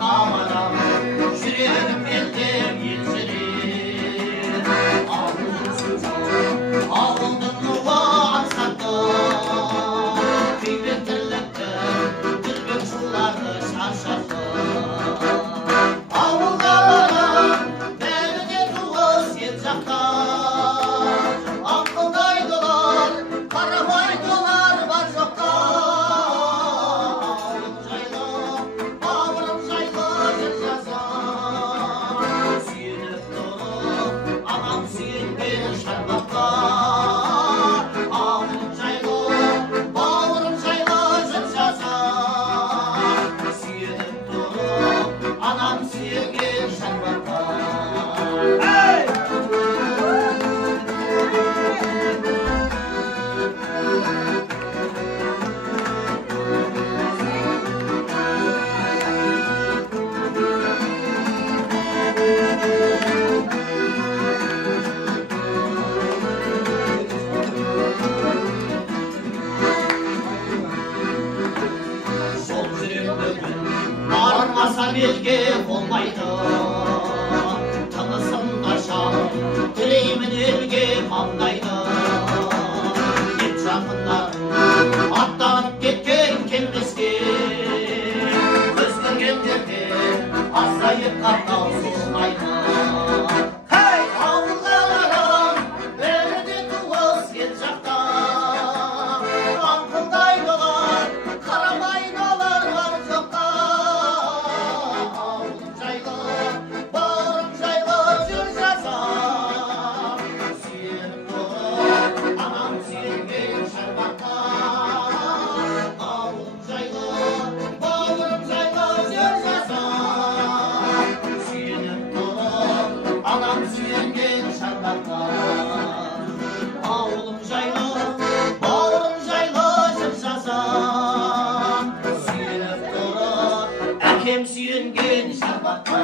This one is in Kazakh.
қамалап, жүрегім белдеп елжіреп. Ауылдың сөзі, ауылдың нұрлы аңсатты, күйбең тірлікті, дүрбек жолдарды шаршатты. Ауылға бәріне туыс ет жақта, ақылдайдылар, қарамайдылар бар жоқта. Ауылым жайлы, бауырым жайлы жыр жазам, сүйеніп тұрып, анам сүйенген шарбаққа. Ауылым жайлы, бауырым жайлы жыр жазам, сүйеніп тұрып, анам сүйенген шарбаққа. Сол жүрек бүгін бармаса белге болмайды, тынысым қашан тілеймін елге маңдайды. Ет жақындарым аттанып кеткен келмеске, өзгергендерде азайып қартау соғылмайды. Хей, ауылғаларым, бәріне туыс ет жақта, аңқылдайдылар, қарамайдылар бар жоқта. Ауылым жайлы, бауырым жайлы жыр жазам, сүйеніп тұрып, анам сүйенген шарбаққа. Ауылым жайлы, бауырым жайлы жыр жазам, сүйеніп тұрып, анам сүйенген шарбаққа. Ауылым жайлы, бауырым жайлы жыр жазам, сүйеніп тұрып, әкем сүйенген шарбаққа.